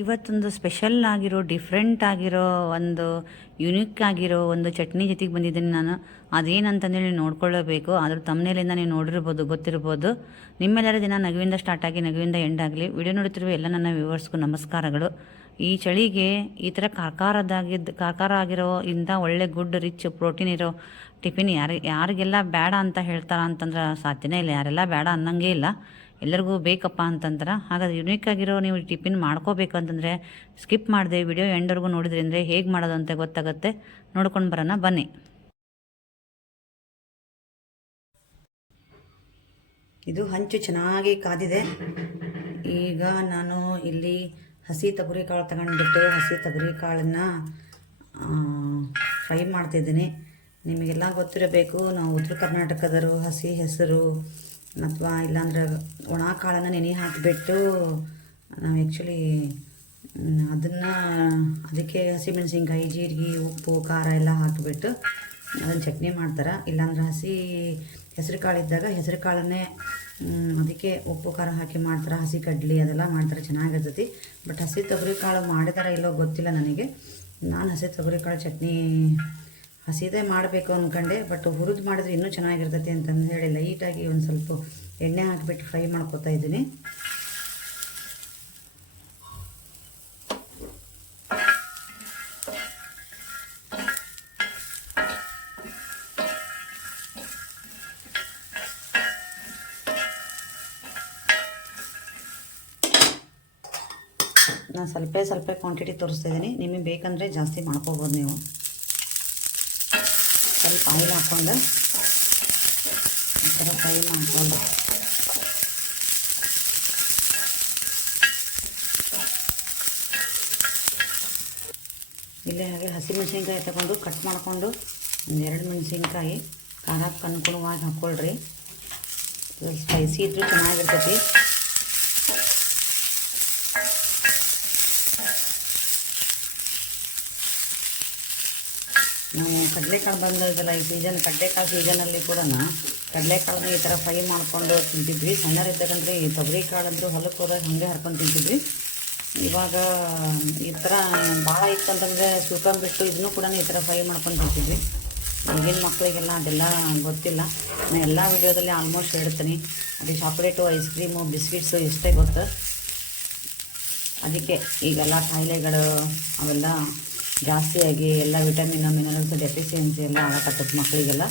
ಇವತ್ತೊಂದು ಸ್ಪೆಷಲ್ ಆಗಿರೋ ಡಿಫ್ರೆಂಟ್ ಆಗಿರೋ ಒಂದು ಯುನಿಕ್ ಆಗಿರೋ ಒಂದು ಚಟ್ನಿ ಜೊತೆಗೆ ಬಂದಿದ್ದೀನಿ ನಾನು. ಅದೇನಂತಂದೇಳಿ ನೋಡ್ಕೊಳ್ಳಬೇಕು. ಅದ್ರ ತಮ್ಮನೇಲಿಂದ ನೀವು ನೋಡಿರ್ಬೋದು, ಗೊತ್ತಿರ್ಬೋದು. ನಿಮ್ಮೆಲ್ಲರ ದಿನ ನಗುವಿಂದ ಸ್ಟಾರ್ಟ್ ಆಗಿ ನಗುವಿಂದ ಎಂಡ್ ಆಗಲಿ. ವಿಡಿಯೋ ನೋಡುತ್ತಿರುವ ಎಲ್ಲ ನನ್ನ ವ್ಯೂವರ್ಸ್ಗೂ ನಮಸ್ಕಾರಗಳು. ಈ ಚಳಿಗೆ ಈ ಥರ ಕಾರ್ಕಾರ ಆಗಿರೋ ಇಂಥ ಒಳ್ಳೆ ಗುಡ್ ರಿಚ್ ಪ್ರೋಟೀನ್ ಇರೋ ಟಿಫಿನ್ ಯಾರಿಗೆಲ್ಲ ಬೇಡ ಅಂತ ಹೇಳ್ತಾರ ಅಂತಂದ್ರೆ ಸಾಧ್ಯನೇ ಇಲ್ಲ. ಯಾರೆಲ್ಲ ಬೇಡ ಅನ್ನಂಗೆ ಇಲ್ಲ, ಎಲ್ಲರಿಗೂ ಬೇಕಪ್ಪ ಅಂತಂದ್ರೆ. ಹಾಗಾದ್ರೆ ಯುನೀಕ್ ಆಗಿರೋ ನೀವು ಟಿಫಿನ್ ಮಾಡ್ಕೋಬೇಕು ಅಂತಂದರೆ ಸ್ಕಿಪ್ ಮಾಡಿದೆ ವಿಡಿಯೋ ಎಂಡ್ವರೆಗೂ ನೋಡಿದ್ರಿ ಅಂದರೆ ಹೇಗೆ ಮಾಡೋದು ಅಂತ ಗೊತ್ತಾಗುತ್ತೆ. ನೋಡ್ಕೊಂಡು ಬರೋಣ ಬನ್ನಿ. ಇದು ಹಂಚು ಚೆನ್ನಾಗಿ ಕಾದಿದೆ. ಈಗ ನಾನು ಇಲ್ಲಿ ಹಸಿ ತೊಗರಿ ಕಾಳು ತಗೊಂಡ್ಬಿಟ್ಟು ಹಸಿ ತೊಗರಿ ಕಾಳನ್ನು ಫ್ರೈ ಮಾಡ್ತಿದ್ದೀನಿ. ನಿಮಗೆಲ್ಲ ಗೊತ್ತಿರಬೇಕು, ನಾವು ಉತ್ತರ ಕರ್ನಾಟಕದರು ಹಸಿ ಹೆಸರು ಅಥವಾ ಇಲ್ಲಾಂದ್ರೆ ಒಣ ಕಾಳನ್ನು ನೆನೆ ಹಾಕಿಬಿಟ್ಟು ನಾವು ಆ್ಯಕ್ಚುಲಿ ಅದಕ್ಕೆ ಹಸಿಮೆಣಸಿನ್ಕಾಯಿ, ಜೀರಿಗೆ, ಉಪ್ಪು, ಖಾರ ಎಲ್ಲ ಹಾಕಿಬಿಟ್ಟು ಅದನ್ನು ಚಟ್ನಿ ಮಾಡ್ತಾರೆ. ಇಲ್ಲಾಂದ್ರೆ ಹಸಿ ಹೆಸರು ಕಾಳು ಇದ್ದಾಗ ಹೆಸರು ಕಾಳನ್ನೇ ಅದಕ್ಕೆ ಉಪ್ಪು ಖಾರ ಹಾಕಿ ಮಾಡ್ತಾರೆ. ಹಸಿ ಕಡ್ಲಿ ಅದೆಲ್ಲ ಮಾಡ್ತಾರೆ, ಚೆನ್ನಾಗಿರ್ತೈತಿ. ಬಟ್ ಹಸಿ ತೊಗರಿ ಕಾಳು ಮಾಡಿದಾರ ಇಲ್ಲೋ ಗೊತ್ತಿಲ್ಲ ನನಗೆ. ನಾನು ಹಸಿ ತೊಗರಿ ಕಾಳು ಚಟ್ನಿ ಹಸಿದೇ ಮಾಡಬೇಕು ಅಂದ್ಕೊಂಡೆ, ಬಟ್ ಹುರಿದು ಮಾಡಿದ್ರೆ ಇನ್ನೂ ಚೆನ್ನಾಗಿರ್ತೈತಿ ಅಂತಂದು ಹೇಳಿ ಲೈಟಾಗಿ ಒಂದು ಸ್ವಲ್ಪ ಎಣ್ಣೆ ಹಾಕಿಬಿಟ್ಟು ಫ್ರೈ ಮಾಡ್ಕೊತಾ ಇದ್ದೀನಿ. ನಾನು ಸ್ವಲ್ಪ ಕ್ವಾಂಟಿಟಿ ತೋರಿಸ್ತಾ ಇದ್ದೀನಿ. ನಿಮಗೆ ಬೇಕಂದರೆ ಜಾಸ್ತಿ ಮಾಡ್ಕೋಬೋದು. ನೀವು ಸ್ವಲ್ಪ ಆಯಿಲ್ ಹಾಕ್ಕೊಂಡು ಈ ಥರ ಫ್ರೈ ಮಾಡಿಕೊಂಡು ಇಲ್ಲೇ ಹಾಗೆ ಹಸಿಮೆಣಸಿನ್ಕಾಯಿ ತಗೊಂಡು ಕಟ್ ಮಾಡಿಕೊಂಡು ಒಂದು 2 ಮೆಣಸಿನ್ಕಾಯಿ ಖಾರಕ್ಕೆ ಅನುಗುಣವಾಗಿ ಹಾಕ್ಕೊಳ್ರಿ. ಸ್ಪೈಸಿ ಇದ್ರೂ ಚೆನ್ನಾಗಿರ್ತೈತಿ. ನಾವು ಕಡಲೆಕಾಳು ಬಂದಿದ್ದಲ್ಲ ಈ ಸೀಸನ್, ಕಡಲೆಕಾಳು ಸೀಸನಲ್ಲಿ ಕೂಡ ಕಡಲೆಕಾಳನ್ನ ಈ ಥರ ಫ್ರೈ ಮಾಡ್ಕೊಂಡು ತಿಂತಿದ್ವಿ. ಸಣ್ಣರಿದ್ದಾಗಂದ್ರೆ ಈ ತೊಗರಿ ಕಾಳಂದ್ರೂ ಹೊಲಕ್ಕೆ ಹೋದಾಗ ಹಾಗೆ ಹರ್ಕೊಂಡು ತಿಂತಿದ್ವಿ. ಇವಾಗ ಈ ಥರ ಭಾಳ ಇತ್ತಂತಂದರೆ ಸುಳ್ಕೊಂಬಿಟ್ಟು ಇದನ್ನು ಕೂಡ ಈ ಥರ ಫ್ರೈ ಮಾಡ್ಕೊಂಡು ತಿಂತಿದ್ವಿ. ಈಗಿನ ಮಕ್ಕಳಿಗೆಲ್ಲ ಅದೆಲ್ಲ ಗೊತ್ತಿಲ್ಲ. ನಾನು ಎಲ್ಲ ವಿಡಿಯೋದಲ್ಲಿ ಆಲ್ಮೋಸ್ಟ್ ಹೇಳ್ತೀನಿ. ಅದೇ ಚಾಕ್ಲೇಟು, ಐಸ್ ಕ್ರೀಮು, ಬಿಸ್ಕಿಟ್ಸು ಇಷ್ಟೇ ಗೊತ್ತು. ಅದಕ್ಕೆ ಈಗೆಲ್ಲ ಕಾಯಿಲೆಗಳು ಅವೆಲ್ಲ ಜಾಸ್ತಿಯಾಗಿ ಎಲ್ಲ ವಿಟಮಿನ್, ಮಿನರಲ್ಸ್ ಡೆಫಿಷಿಯನ್ಸಿ ಎಲ್ಲ ಆಗಕತ್ತೈತೆ ಮಕ್ಕಳಿಗೆಲ್ಲ.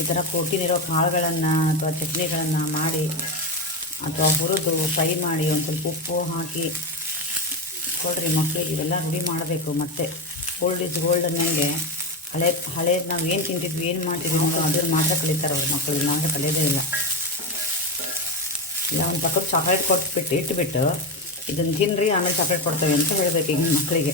ಈ ಥರ ಪ್ರೋಟೀನ್ ಇರೋ ಕಾಳುಗಳನ್ನು ಅಥವಾ ಚಟ್ನಿಗಳನ್ನು ಮಾಡಿ ಅಥವಾ ಹುರಿದು ಫ್ರೈ ಮಾಡಿ ಒಂದು ಸ್ವಲ್ಪ ಉಪ್ಪು ಹಾಕಿ ಕೊಡ್ರಿ ಮಕ್ಕಳಿಗೆ. ಇವೆಲ್ಲ ರೂಢಿ ಮಾಡಬೇಕು. ಮತ್ತು ಓಲ್ಡ್ ಇಸ್ ಗೋಲ್ಡ್ ಅನ್ನಂಗೆ ಹಳೇದು ನಾವು ಏನು ತಿಂತಿದ್ವಿ, ಏನು ಮಾಡ್ತಿದ್ವಿ ನಾವು ಅದ್ರ ಮಾತ್ರ ಕಲಿತಾರೆ ಅವ್ರ ಮಕ್ಕಳು. ಮಾತ್ರ ಕಲಿಯೋದೇ ಇಲ್ಲ. ಇಲ್ಲ ಒಂದು ಪಕ್ಕದ ಚಾಕ್ಲೇಟ್ ಕೊಟ್ಬಿಟ್ಟು ಇಟ್ಬಿಟ್ಟು ಇದನ್ನು ತಿನ್ನಿರಿ ಆಮೇಲೆ ಚಾಕ್ಲೇಟ್ ಕೊಡ್ತೇವೆ ಅಂತ ಹೇಳಬೇಕು ಈಗಿನ ಮಕ್ಕಳಿಗೆ.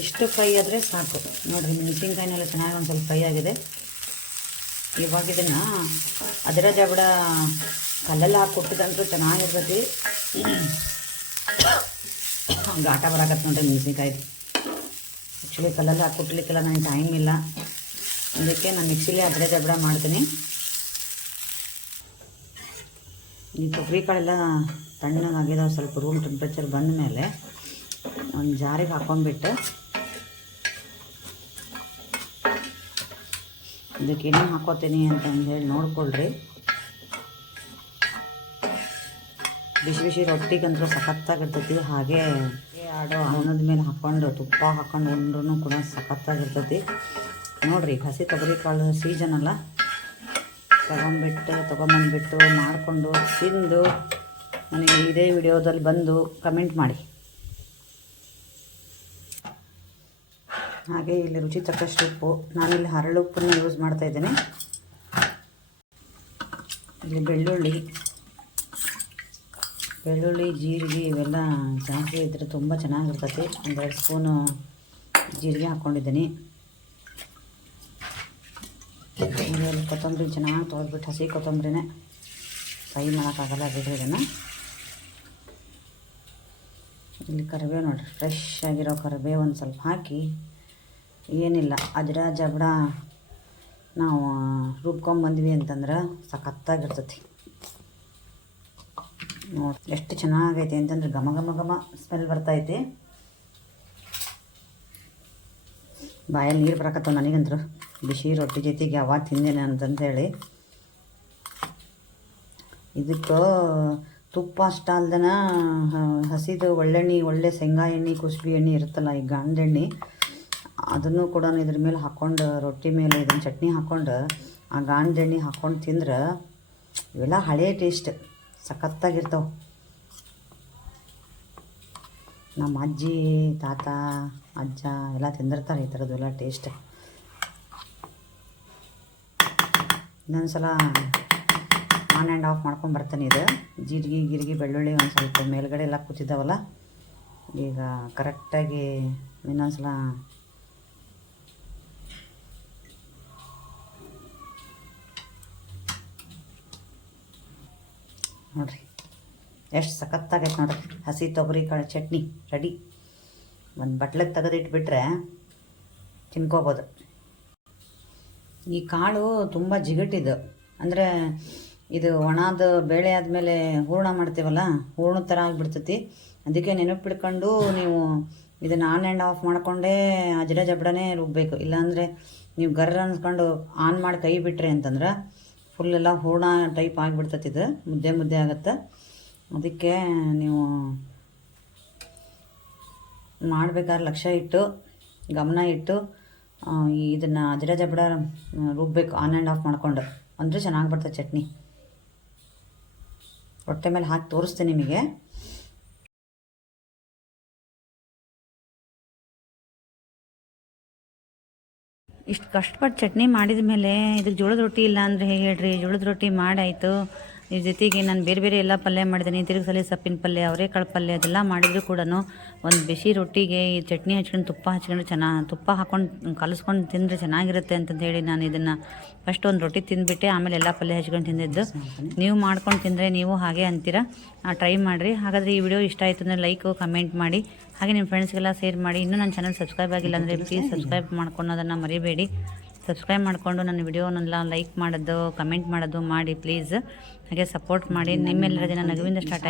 ಇಷ್ಟು ಫ್ರೈ ಆದರೆ ಸಾಕು ನೋಡಿರಿ. ಮೆಣಸಿನ್ಕಾಯಿನೆಲ್ಲ ಚೆನ್ನಾಗಿ ಒಂದು ಸ್ವಲ್ಪ ಫ್ರೈ ಆಗಿದೆ. ಇವಾಗ ಇದನ್ನು ಅದರ ಜಬಡ ಕಲ್ಲಲ್ಲಿ ಹಾಕಿ ಕೊಟ್ಟಿದಂತೂ ಚೆನ್ನಾಗಿರ್ತೈತಿ. ಘಾಟ ಬರಾಕತ್ತೆ ನೋಡ್ರಿ ಮೆಣಸಿನ್ಕಾಯಿ. ಆ್ಯಕ್ಚುಲಿ ಕಲ್ಲಲ್ಲಿ ಹಾಕಿ ಕೊಟ್ಟಲಿಕ್ಕೆಲ್ಲ ನನಗೆ ಟೈಮ್ ಇಲ್ಲ, ಅದಕ್ಕೆ ನಾನು ಮಿಕ್ಸಿಲಿ ಅದರ ಜಬಡ ಮಾಡ್ತೀನಿ. ಈ ತೊಗರಿ ಕಾಳೆಲ್ಲ ತಣ್ಣಗಾಗಿದಾವೆ. ಸ್ವಲ್ಪ ರೂಮ್ ಟೆಂಪ್ರೇಚರ್ ಬಂದ ಮೇಲೆ ಒಂದು ಜಾರಿಗೆ ಹಾಕ್ಕೊಂಡ್ಬಿಟ್ಟು ಇದಕ್ಕೆ ಏನೇನು ಹಾಕೋತೀನಿ ಅಂತಂದೇಳಿ ನೋಡ್ಕೊಳ್ರಿ. ಬಿಸಿ ಬಿಸಿ ರೊಟ್ಟಿಗಂತೂ ಸಖತ್ತಾಗಿರ್ತೈತಿ. ಹಾಗೆ ಆಡೋ ಅನ್ನದ ಮೇಲೆ ಹಾಕ್ಕೊಂಡು ತುಪ್ಪ ಹಾಕ್ಕೊಂಡು ಉಂಡ್ರೂ ಕೂಡ ಸಖತ್ತಾಗಿರ್ತೈತಿ. ನೋಡಿರಿ, ಹಸಿ ತೊಗರಿ ಕಾಳು ಸೀಸನ್ ಅಲ್ಲ, ತೊಗೊಂಬಂದ್ಬಿಟ್ಟು ಮಾಡಿಕೊಂಡು ತಿಂದು ನನಗೆ ಇದೇ ವಿಡಿಯೋದಲ್ಲಿ ಬಂದು ಕಮೆಂಟ್ ಮಾಡಿ. ಹಾಗೆ ಇಲ್ಲಿ ರುಚಿ ತಕ್ಕಷ್ಟು ಉಪ್ಪು, ನಾನಿಲ್ಲಿ ಹರಳುಪ್ಪನ್ನು ಯೂಸ್ ಮಾಡ್ತಾಯಿದ್ದೇನೆ. ಇಲ್ಲಿ ಬೆಳ್ಳುಳ್ಳಿ, ಜೀರಿಗೆ ಇವೆಲ್ಲ ಜಾಸ್ತಿ ಇದ್ದರೆ ತುಂಬ ಚೆನ್ನಾಗಿರ್ತೈತಿ. 1-2 ಸ್ಪೂನು ಜೀರಿಗೆ ಹಾಕ್ಕೊಂಡಿದ್ದೀನಿ. ಕೊತ್ತಂಬರಿ ಚೆನ್ನಾಗಿ ತೊಳೆದ್ಬಿಟ್ಟು ಹಸಿ ಕೊತ್ತಂಬರಿನೇ ಫ್ರೈ ಮಾಡೋಕ್ಕಾಗಲ್ಲ ಬಿಡ್ರಿ ಇದನ್ನು. ಇಲ್ಲಿ ಕರಿಬೇವು ನೋಡಿರಿ, ಫ್ರೆಶ್ ಆಗಿರೋ ಕರಿಬೇವು ಒಂದು ಸ್ವಲ್ಪ ಹಾಕಿ, ಏನಿಲ್ಲ ಅಜ್ಡ ಜಬಡ ನಾವು ರುಬ್ಕೊಂಬಂದ್ವಿ ಅಂತಂದ್ರೆ ಸಖತ್ತಾಗಿರ್ತೈತಿ ನೋಡಿ. ಎಷ್ಟು ಚೆನ್ನಾಗೈತೆ ಅಂತಂದ್ರೆ ಘಮ ಘಮ ಘಮ ಸ್ಮೆಲ್ ಬರ್ತೈತಿ. ಬಾಯಲ್ಲಿ ನೀರು ಬರಕತ್ತವ ನನಗಂತೂ ಬಿಸಿ ರೊಟ್ಟಿ ಜೊತೆಗೆ ಯಾವಾಗ ತಿಂದೇನೆ ಅಂತಂದೇಳಿ. ಇದಕ್ಕೆ ತುಪ್ಪ ಅಷ್ಟ ಅಲ್ದನ ಹಸಿದು ಒಳ್ಳೆಣ್ಣೆ, ಒಳ್ಳೆ ಶೇಂಗಾ ಎಣ್ಣೆ, ಕುಸುಬಿ ಎಣ್ಣೆ ಇರುತ್ತಲ್ಲ, ಈ ಗಾಂಧೆಣ್ಣೆ, ಅದನ್ನು ಕೂಡ ಇದ್ರ ಮೇಲೆ ಹಾಕ್ಕೊಂಡು ರೊಟ್ಟಿ ಮೇಲೆ ಇದನ್ನು ಚಟ್ನಿ ಹಾಕ್ಕೊಂಡು ಆ ಗಾಂಧೆಣ್ಣೆ ಹಾಕ್ಕೊಂಡು ತಿಂದ್ರೆ ಇವೆಲ್ಲ ಹಳೇ ಟೇಸ್ಟ್ ಸಖತ್ತಾಗಿರ್ತಾವೆ. ನಮ್ಮ ಅಜ್ಜಿ, ತಾತ, ಅಜ್ಜ ಎಲ್ಲ ತಿಂದಿರ್ತಾರೆ ಈ ಥರದ್ದೆಲ್ಲ ಟೇಸ್ಟ್. ಇನ್ನೊಂದು ಸಲ ಆನ್ ಆ್ಯಂಡ್ ಆಫ್ ಮಾಡ್ಕೊಂಡು ಬರ್ತಾನೆ. ಇದು ಜೀರಿಗೆ ಬೆಳ್ಳುಳ್ಳಿ ಒಂದು ಸ್ವಲ್ಪ ಮೇಲ್ಗಡೆ ಎಲ್ಲ ಕೂತಿದ್ದಾವಲ್ಲ, ಈಗ ಕರೆಕ್ಟಾಗಿ ಇನ್ನೊಂದು ಸಲ ನೋಡಿರಿ ಎಷ್ಟು ಸಖತ್ತಾಗೈತೆ ನೋಡಿರಿ. ಹಸಿ ತೊಗರಿ ಕಾಳು ಚಟ್ನಿ ರೆಡಿ. ಒಂದು ಬಟ್ಲಿಗೆ ತೆಗೆದಿಟ್ಬಿಟ್ರೆ ತಿನ್ಕೋಬೋದು. ಈ ಕಾಳು ತುಂಬ ಜಿಗಟಿದು, ಅಂದರೆ ಇದು ಒಣದ ಬೇಳೆ ಆದಮೇಲೆ ಹೂರಣ ಮಾಡ್ತೀವಲ್ಲ, ಹೂರ್ಣದ ಥರ ಆಗಿಬಿಡ್ತೈತಿ. ಅದಕ್ಕೆ ನೆನಪಿಡ್ಕೊಂಡು ನೀವು ಇದನ್ನು ಆನ್ ಆ್ಯಂಡ್ ಆಫ್ ಮಾಡಿಕೊಂಡೇ ಅಜ್ಡ ಜಬಡನೇ ರುಬ್ಬಬೇಕು. ಇಲ್ಲಾಂದರೆ ನೀವು ಗರ್ರ ಅನ್ಸ್ಕೊಂಡು ಆನ್ ಮಾಡಿ ಕೈ ಬಿಟ್ರಿ ಅಂತಂದ್ರೆ ಫುಲ್ಲೆಲ್ಲ ಹೂರ್ಣ ಟೈಪ್ ಆಗಿಬಿಡ್ತೈತಿ. ಇದು ಮುದ್ದೆ ಮುದ್ದೆ ಆಗುತ್ತೆ. ಅದಕ್ಕೆ ನೀವು ಮಾಡಬೇಕಾದ್ರೆ ಲಕ್ಷ್ಯ ಇಟ್ಟು ಗಮನ ಇಟ್ಟು ಇದನ್ನು ಅಜ್ಡ ಜಬಡ ರುಬ್ಬಬೇಕು ಆನ್ ಆ್ಯಂಡ್ ಆಫ್ ಮಾಡ್ಕೊಂಡು, ಅಂದರೆ ಚೆನ್ನಾಗಿ ಬರ್ತದೆ ಚಟ್ನಿ. ಹೊಟ್ಟೆ ಮೇಲೆ ಹಾಕಿ ತೋರಿಸ್ತೀನಿ ನಿಮಗೆ. ಇಷ್ಟು ಕಷ್ಟಪಟ್ಟು ಚಟ್ನಿ ಮಾಡಿದ ಮೇಲೆ ಇದಕ್ಕೆ ಜೋಳದ ರೊಟ್ಟಿ ಇಲ್ಲ ಅಂದರೆ ಹೇಗೆ ಹೇಳ್ರಿ. ಜೋಳದ ರೊಟ್ಟಿ ಮಾಡಾಯಿತು, ಇದ್ರ ಜೊತೆಗೆ ನಾನು ಬೇರೆ ಬೇರೆ ಎಲ್ಲ ಪಲ್ಯ ಮಾಡಿದ್ದೀನಿ. ತಿರುಗಿಸಲಿ ಸೊಪ್ಪಿನ ಪಲ್ಯ, ಅವರೆಕಾಳು ಪಲ್ಯ ಅದೆಲ್ಲ ಮಾಡಿದರೂ ಕೂಡ ಒಂದು ಬಿಸಿ ರೊಟ್ಟಿಗೆ ಈ ಚಟ್ನಿ ಹಚ್ಕೊಂಡು ತುಪ್ಪ ಹಚ್ಕೊಂಡು ತುಪ್ಪ ಹಾಕ್ಕೊಂಡು ಕಲಿಸ್ಕೊಂಡು ತಿಂದರೆ ಚೆನ್ನಾಗಿರುತ್ತೆ ಅಂತಂದು ಹೇಳಿ ನಾನು ಇದನ್ನು ಫಸ್ಟ್ ಒಂದು ರೊಟ್ಟಿ ತಿಂದುಬಿಟ್ಟೆ, ಆಮೇಲೆ ಎಲ್ಲ ಪಲ್ಯ ಹಚ್ಕೊಂಡು ತಿಂದಿದ್ದು. ನೀವು ಮಾಡ್ಕೊಂಡು ತಿಂದರೆ ನೀವು ಹಾಗೆ ಅಂತೀರಾ, ಟ್ರೈ ಮಾಡಿರಿ. ಹಾಗಾದರೆ ಈ ವಿಡಿಯೋ ಇಷ್ಟ ಆಯಿತು ಅಂದರೆ ಲೈಕು ಕಮೆಂಟ್ ಮಾಡಿ, ಹಾಗೆ ನಿಮ್ಮ ಫ್ರೆಂಡ್ಸ್ಗೆಲ್ಲ ಶೇರ್ ಮಾಡಿ. ಇನ್ನೂ ನನ್ನ ಚಾನಲ್ ಸಬ್ಸ್ಕ್ರೈಬ್ ಆಗಿಲ್ಲ ಅಂದರೆ ಪ್ಲೀಸ್ ಸಬ್ಸ್ಕ್ರೈಬ್ ಮಾಡ್ಕೊಳೋದನ್ನು ಮರಿಬೇಡಿ. ಸಬ್ಸ್ಕ್ರೈಬ್ ಮಾಡಿಕೊಂಡು ನನ್ನ ವಿಡಿಯೋನೆಲ್ಲ ಲೈಕ್ ಮಾಡೋದು, ಕಮೆಂಟ್ ಮಾಡೋದು ಮಾಡಿ ಪ್ಲೀಸ್. ಹಾಗೆ ಸಪೋರ್ಟ್ ಮಾಡಿ. ನಿಮ್ಮೆಲ್ಲರ ದಿನ ನಗುವಿಂದ ಸ್ಟಾರ್ಟ್ ಆಗಿ